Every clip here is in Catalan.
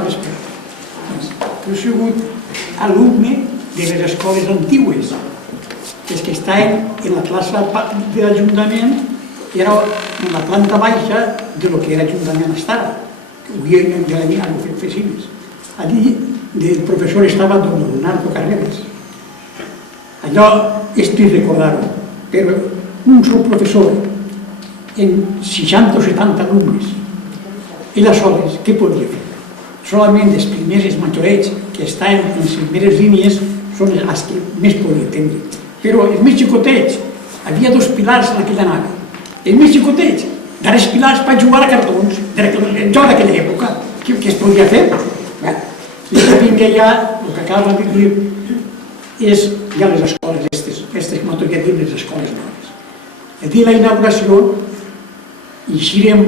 Bona vesprada. Jo he sigut alumne de les escoles antigues, les que estaven en la plaça de l'Ajuntament, que era en la planta baixa de lo que era l'Ajuntament Estara, que avui ja n'hi ha oficines. Allí el professor estava don Leonardo Carreras. Allò és trist recordar-ho, però un sol professor en 60 o 70 alumnes. I aleshores, què podia fer? Solament els primers majorets que estaven en les primeres línies són els que més podia entendre. Però els més xicotets, havia dos pilars en aquella nave. Els més xicotets, darrers pilars per jugar a cartons, el joc d'aquella època. Què es podia fer? I que vinga ja, el que acaba de dir, és ja les escoles aquestes que m'autoria dir les escoles noves. El dia de la inauguració, eixirem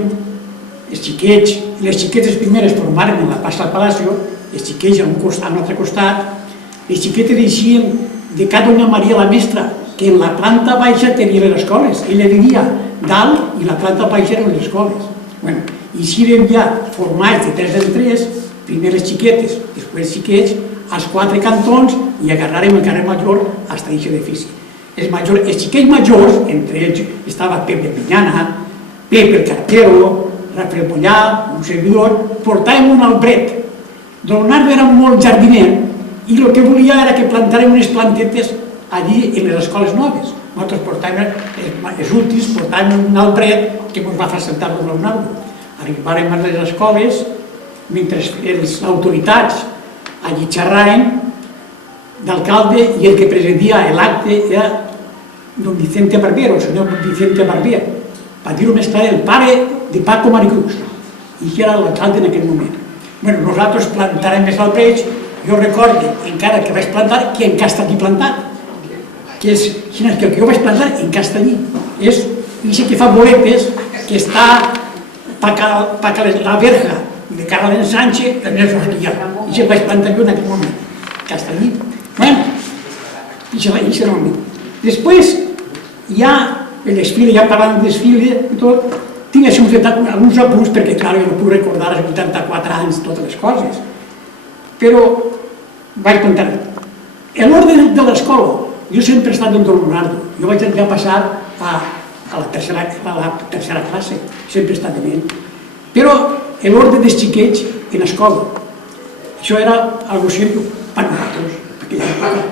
els xiquets i les xiquetes primeres formaren en la plaça del Palacio, els xiquets a un altre costat, les xiquetes eixien de cada Doña Maria la mestra, que en la planta baixa tenia les escoles. Ella vivia dalt i la planta baixa eren les escoles. Eixirem ja formats de 3 en 3, primer les xiquetes, després els xiquets, als 4 cantons i agarrarem el carrer Major fins a aquest edifici. Els xiquets majors, entre ells estava Pepe Piñana, Pepe el Cartero, Rafael Bollà, un servidor, portàvem un albret. Don Leonardo era molt jardiner i el que volia era que plantàrem unes plantetes allí en les escoles noves. Nosaltres portàvem, els últims, portàvem un albret que ens va facilitar Don Leonardo. Arribàrem a les escoles, mentre les autoritats allí xerraven, d'alcalde, i el que presidia l'acte era don Vicente Barbero, el senyor Vicente Barbero, per dir-ho més clar, el pare de Paco Maricruz, i que era l'alcalde en aquell moment. Nosaltres plantàrem més albrets. Jo recordo, encara que vaig plantar, que encara està aquí plantat, que és que el que jo vaig plantar encara està allí. És això que fa boletes, que està la verja de Carles Sánchez, també és aquí ja. I això vaig plantar jo en aquell moment, que està allí. Això era el moment. Després, ja el desfile, ja parlant de desfile i tot, tinc alguns apunts, perquè clar, jo no puc recordar als 84 anys totes les coses, però vaig plantar. L'ordre de l'escola, jo sempre he estat amb Don Leonardo, jo vaig ja passar a la tercera classe, sempre he estat amb ell, però l'ordre dels xiquets en l'escola, això era algo serio per nosaltres, per aquella època.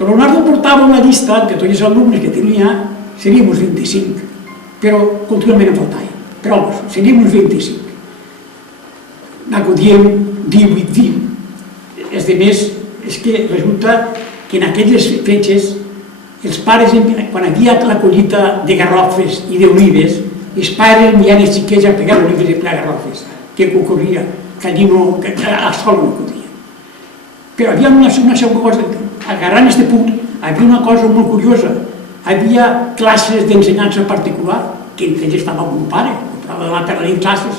Don Leonardo portava una llista de tots els alumnes que tenia, seríem uns 25, però contínuament en faltaven. Però, seríem uns 25. N'acudíem 18, 20. Els demés, és que resulta que en aquelles fetges, els pares, quan hi havia la collita de garrofes i d'olives, els pares enviaven els xiquets a pegar olives i a pegar garrofes, que ocorria, que allí a l'escola no ocorria. Però hi havia una segona cosa, agarrant aquest punt, hi havia una cosa molt curiosa. Hi havia classes d'ensenyança particular, que entre ells estava mon pare, per tenir classes.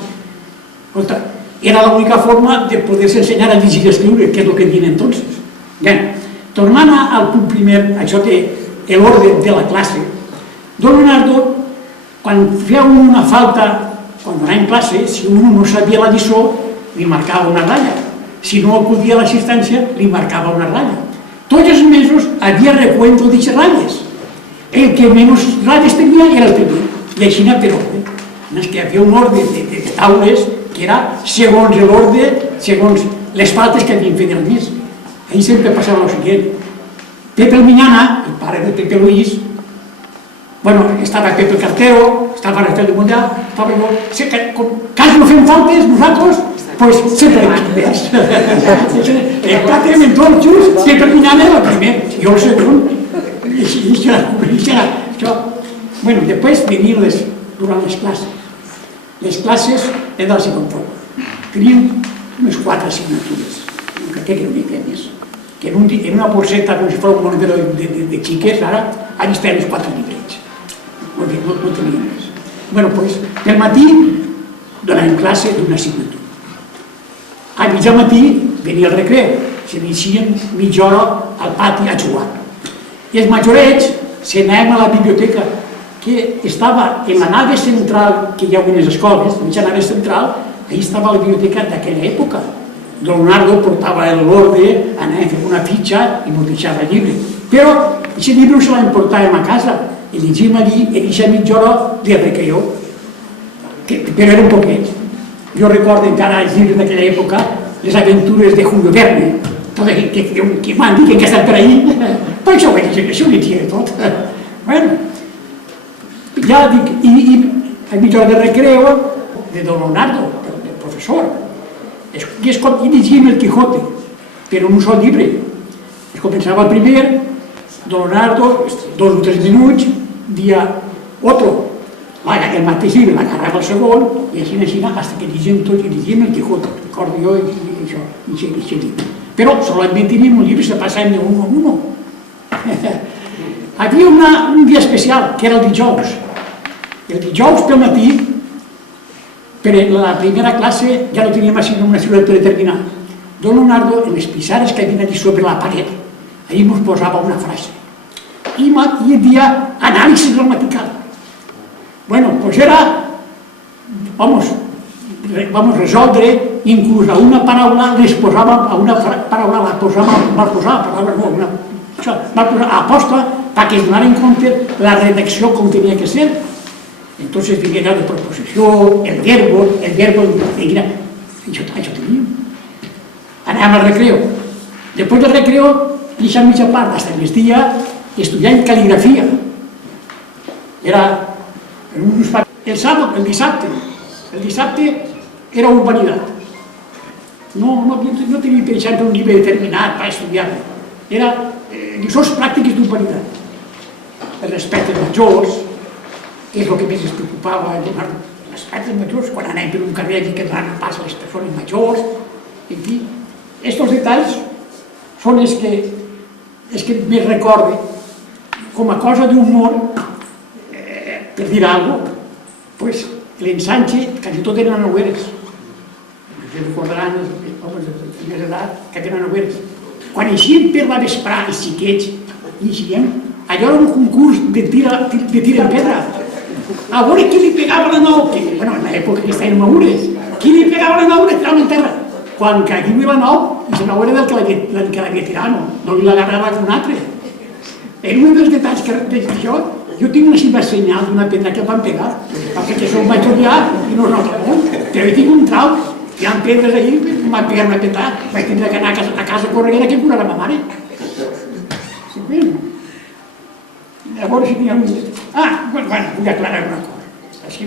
Era l'única forma de poder-se ensenyar a llegir i escriure, que és el que diuen entonces. Tornant al punt primer, això de l'ordre de la classe, Don Leonardo, quan feia una falta, quan anava en classe, si un no sabia la lliçó, li marcava una ratlla. Si no acudia a l'assistència, li marcava una ratlla. Tots els mesos havia recuento d'aquestes ratlles. El que menys ratlles tenia era el primer. I així anava per ordre. És que hi havia un ordre de taules que era segons l'ordre, segons les faltes que havien fet el mes. Ahí sempre passava el següent. Pepe el Miñana, el pare de Pepe Luis, estava Pepe el Cartero, estava Rafael de Mollà, estava jo... Quasi no fem faltes, nosaltres, doncs sempre equipers. Pràcticament tots junts, Pepe el Miñana era el primer, jo el segon. Després venien durant les classes. Les classes eren de la següent forma. Teníem unes 4 assignatures, que era una mica més. Que en una borseta, com si fos un monedero de xiques, ara estaven els 4 llibrets. No teníem més. Pel matí donàvem classe d'una assignatura. A mitjà matí venia el recreu, s'iniciïen mitja hora al pati a jugar. I els majorets se n'anàvem a la biblioteca, que estava en la nave central que hi ha a les escoles, la mitja nave central, ahí estava la biblioteca d'aquella època. Don Leonardo portava l'ordre, anava a fer una fitxa i m'ho deixava llibre. Però aquest llibre se l'emportàvem a casa i llegíem allí i deixa mitja hora de recreo. Però era un poquet. Jo recordo encara els llibres d'aquella època, les aventures de Julio Verne, que m'han dit que he estat per ahir, però això ho llegia tot. Bueno, ja dic, i a mitja hora de recreo de Don Leonardo, del professor, i llegíem el Quijote, però en un sol llibre. Es començava el primer, Don Leonardo, 2 o 3 minuts, dia otro, el mateix llibre l'agarrava el segon, i així, fins que llegíem tot, i llegíem el Quijote, recordo jo, i això, i aquest llibre. Però solament teníem un llibre, se passàvem de un en un. Havia un dia especial, que era el dijous. El dijous pel matí, per la primera classe ja no teníem assignatura predeterminada. Don Leonardo, en les pissarres que havien allí sobre la paret, allí ens posava una frase. I hi havia anàlisi gramatical. Bueno, doncs era, vamos resoldre, inclús a una paraula les posàvem, a una paraula la posàvem, a posta perquè es donara en compte la redacció com tenia que ser. Entonces viniera de proposició, el verbo, això teníem. Anàvem al recreo. Després del recreo, deixa mitja part, fins el migdia, estudiant cal·ligrafia. Era el sábado, el dissabte. El dissabte era urbanitat. No tenia pensat un llibre determinat per estudiar-lo. Era lliçons pràctiques d'urbanitat. El respecte als majors, que és el que més ens preocupava, el respecte als majors, quan anàvem per un carrer i que donaven pas a les persones majors, en fi. Estos detalls són els que més recorde com a cosa d'humor, per dir alguna cosa, pues l'ensanche, quasi tot eren anogueres. Us recordaran els homes de més edat que tenen anogueres. Quan eixíem per la vesprada, els xiquets, allò era un concurs de tir en pedra. A veure qui li pegava la nou, bueno, en l'època que estàvem madures, qui li pegava la nou i tirava en terra. Quan caigui la nou, la nou era del que l'havia tirat, no li l'agarrava un altre. Era un dels detalls que jo tinc una simple senyal d'una pedra que em van pegar, perquè soc majorià i no es nota molt, però jo tinc un trau, hi ha pedres ahir, em van pegar una pedra, vaig tindre que anar a casa corrent que curar la ma mare. Llavors hi havia un... bueno, vull aclarar una cosa. Així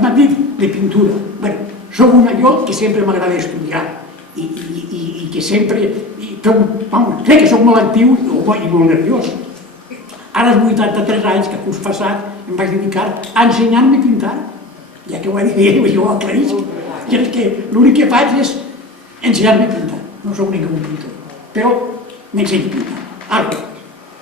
m'ha dit de pintura. Soc una jo que sempre m'agrada estudiar i que sempre... crec que soc molt actiu i molt nerviós. Ara, als 83 anys, que curs passat, em vaig dedicar a ensenyar-me a pintar. Ja que ho he dit, jo ho aclarisc. L'únic que faig és ensenyar-me a pintar. No soc ni com un pintor. Però m'ensenyo a pintar.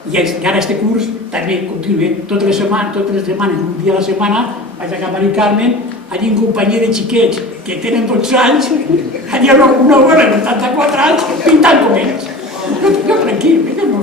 I ara aquest curs també continué totes les setmanes, un dia a la setmana, vaig a Mari Carmen, allà en companyia de xiquets que tenen 12 anys, allà una abuela de 84 anys, pintant com ells. Jo tranquil, jo no...